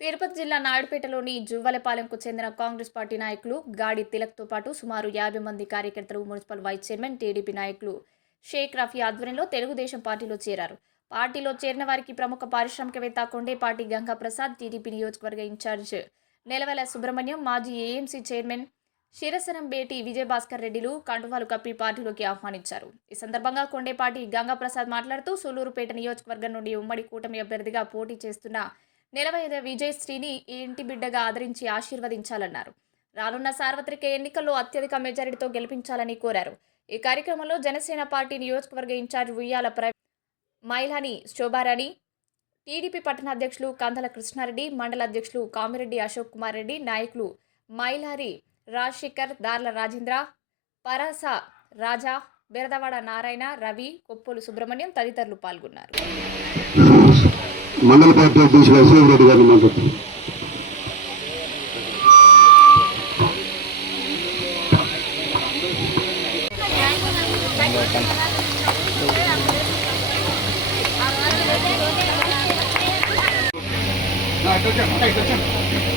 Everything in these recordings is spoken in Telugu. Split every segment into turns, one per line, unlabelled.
తిరుపతి జిల్లా నాయుడుపేటలోని జువ్వలపాలెంకు చెందిన కాంగ్రెస్ పార్టీ నాయకులు గాడి తిలక్తో పాటు సుమారు యాభై మంది కార్యకర్తలు మున్సిపల్ వైస్ చైర్మన్ టీడీపీ నాయకులు షేక్ రఫీ ఆధ్వర్యంలో తెలుగుదేశం పార్టీలో చేరారు. పార్టీలో చేరిన వారికి ప్రముఖ పారిశ్రామికవేత్త కొండేపాటి గంగా ప్రసాద్ టీడీపీ నియోజకవర్గ ఇన్ఛార్జ్ నెలవెల సుబ్రహ్మణ్యం మాజీ ఏఎంసీ చైర్మన్ శిరసనం బేటి విజయభాస్కర్ రెడ్డిలు కండువాలు కప్పి పార్టీలోకి ఆహ్వానించారు. ఈ సందర్భంగా కొండేపాటి గంగా ప్రసాద్ మాట్లాడుతూ సూలూరుపేట నియోజకవర్గం నుండి ఉమ్మడి కూటమి అభ్యర్థిగా పోటీ చేస్తున్న నిలవైన విజయశ్రీని ఈ ఇంటి బిడ్డగా ఆదరించి ఆశీర్వదించాలన్నారు. రానున్న సార్వత్రిక ఎన్నికల్లో అత్యధిక మెజారిటీతో గెలిపించాలని కోరారు. ఈ కార్యక్రమంలో జనసేన పార్టీ నియోజకవర్గ ఇన్ఛార్జ్ ఉయ్యాల ప్ర మైలాని శోభారాణి టీడీపీ పట్టణ అధ్యక్షులు కందల కృష్ణారెడ్డి మండల అధ్యక్షులు కామిరెడ్డి అశోక్ కుమార్ రెడ్డి నాయకులు మైలారి రాజశేఖర్ దార్ల రాజేంద్ర పరాస రాజా బెరదవాడ నారాయణ రవి కొప్పోలు సుబ్రహ్మణ్యం తదితరులు పాల్గొన్నారు.
మండల పార్టీ అధ్యక్షుడు అశోక్ రెడ్డి గారిని మాట్లాడుతున్నారు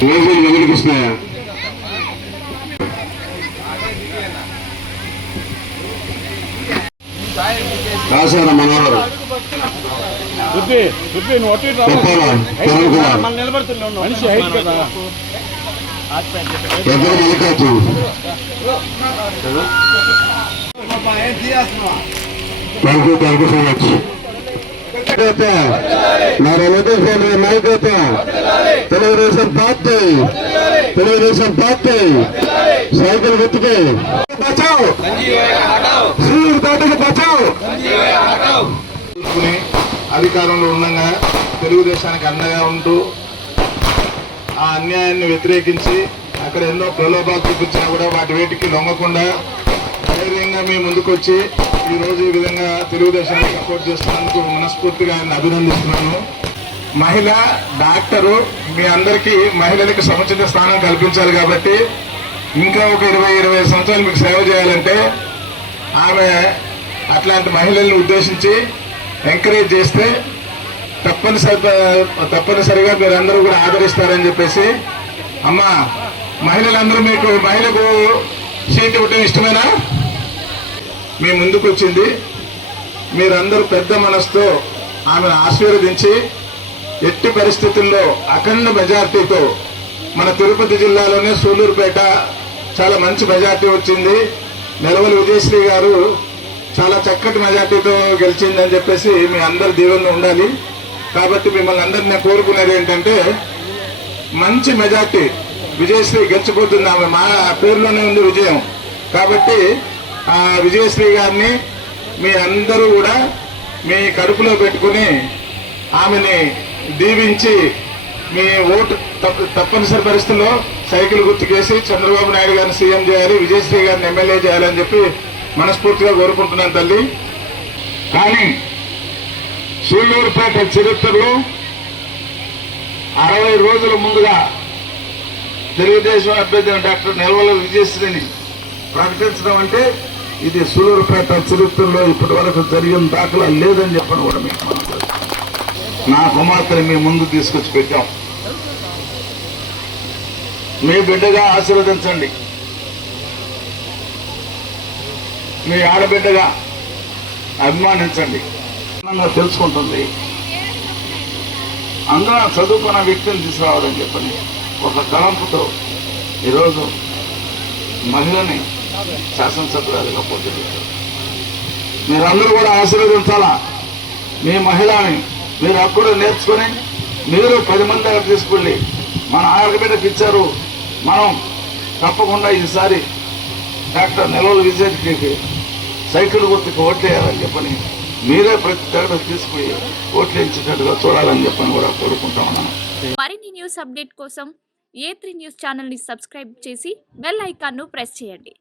రోజులు వెంకటకృష్ణ రాశారా మనోహర్.
బుద్ధి బుద్ధి నువ్వు అటు ఇటు
చెప్పాలా
రావాలి.
కిరణ్ కుమార్
మనం నిలబడుతున్నావు మనిషి హైట్ కదా
పెద్దలు Mallikarjun thank you thank you so much Nara Lokesh Babu గారి నాయకత్వం Telugu Desam party Telugu Desam party cycle గుర్తుకే బచావ్ శ్రీరు తాటకి బచావ్
చూసుకుని అధికారంలో ఉండగా తెలుగుదేశానికి అండగా ఉంటూ ఆ అన్యాయాన్ని వ్యతిరేకించి అక్కడ ఎన్నో ప్రలోభాలు చూపించినా కూడా వాటి వేటికి లొంగకుండా ధైర్యంగా మీ ముందుకొచ్చి ఈరోజు ఈ విధంగా తెలుగుదేశాన్ని సపోర్ట్ చేస్తున్నందుకు మనస్ఫూర్తిగా ఆయన అభినందిస్తున్నాను. మహిళ డాక్టరు మీ అందరికీ మహిళలకు సముచిత స్థానం కల్పించాలి కాబట్టి ఇంకా ఒక ఇరవై ఇరవై సంవత్సరాలు మీకు సేవ చేయాలంటే ఆమె అట్లాంటి మహిళల్ని ఉద్దేశించి ఎంకరేజ్ చేస్తే తప్పనిసరి తప్పనిసరిగా మీరందరూ కూడా ఆదరిస్తారని చెప్పేసి అమ్మ మహిళలందరూ మీకు మహిళకు సీట్ ఇవ్వటం ఇష్టమేనా? మీ ముందుకు వచ్చింది. మీరందరూ పెద్ద మనసుతో ఆమెను ఆశీర్వదించి ఎట్టి పరిస్థితుల్లో అఖండ మెజార్టీతో మన తిరుపతి జిల్లాలోనే సూలూరుపేట చాలా మంచి మెజార్టీ వచ్చింది. నెలవలి విజయశ్రీ గారు చాలా చక్కటి మెజార్టీతో గెలిచిందని చెప్పేసి మీ అందరి దీవెనలో ఉండాలి. కాబట్టి మిమ్మల్ని అందరినీ నేను కోరుకునేది ఏంటంటే మంచి మెజార్టీ. విజయశ్రీ గెలిచిపోతుంది ఆమె మా పేరులోనే ఉంది విజయం. కాబట్టి ఆ విజయశ్రీ గారిని మీ అందరూ కూడా మీ కడుపులో పెట్టుకుని ఆమెని దీవించి మీ ఓటు తప్ప తప్పనిసరి పరిస్థితుల్లో సైకిల్ గుర్తుకేసి చంద్రబాబు నాయుడు గారిని సీఎం చేయాలి విజయశ్రీ గారిని ఎమ్మెల్యే చేయాలని చెప్పి మనస్ఫూర్తిగా కోరుకుంటున్నాను తల్లి. కానీ సూళ్ళూరుపేట చరిత్రలో అరవై రోజుల ముందుగా తెలుగుదేశం అభ్యర్థి డాక్టర్ నిల్వల విజయశ్రీని ప్రకటించడం అంటే ఇది సూళ్ళూరుపేట చరిత్రలో ఇప్పటి వరకు జరిగిన దాఖలా లేదని చెప్పని కూడా మీకు నా కుమార్తెని మీ ముందు తీసుకొచ్చి పెట్టాం. మీ బిడ్డగా ఆశీర్వదించండి. మీ ఆడబిడ్డగా అభిమానించండి. తెలుసుకుంటుంది. అందరం చదువుకున్న వ్యక్తిని తీసుకురావాలని చెప్పని ఒక తలంపుతో ఈరోజు మహిళని శాసనసభ్యురాలుగా పోటీ పెట్టారు. మీరందరూ కూడా ఆశీర్వదించాలా? మీ మహిళని మీరు అప్పుడు నేర్చుకొని మీరు పది మంది దగ్గర తీసుకెళ్ళి మన ఆడబిడ్డకి ఇచ్చారు. మనం తప్పకుండా ఈసారి డాక్టర్ నెలలు విజిట్ చేసి సైకిల్ గుర్తుకు ఓట్లేయాలని చెప్పని మీరే ప్రతి దగ్గర తీసుకుని ఓట్లు ఇచ్చేటట్టుగా చూడాలని చెప్పని కూడా కోరుకుంటా ఉన్నాను.
మరిన్ని న్యూస్ అప్డేట్ కోసం ఏ త్రీ న్యూస్ ఛానల్ని సబ్స్క్రైబ్ చేసి బెల్ ఐకాన్ను ప్రెస్ చేయండి.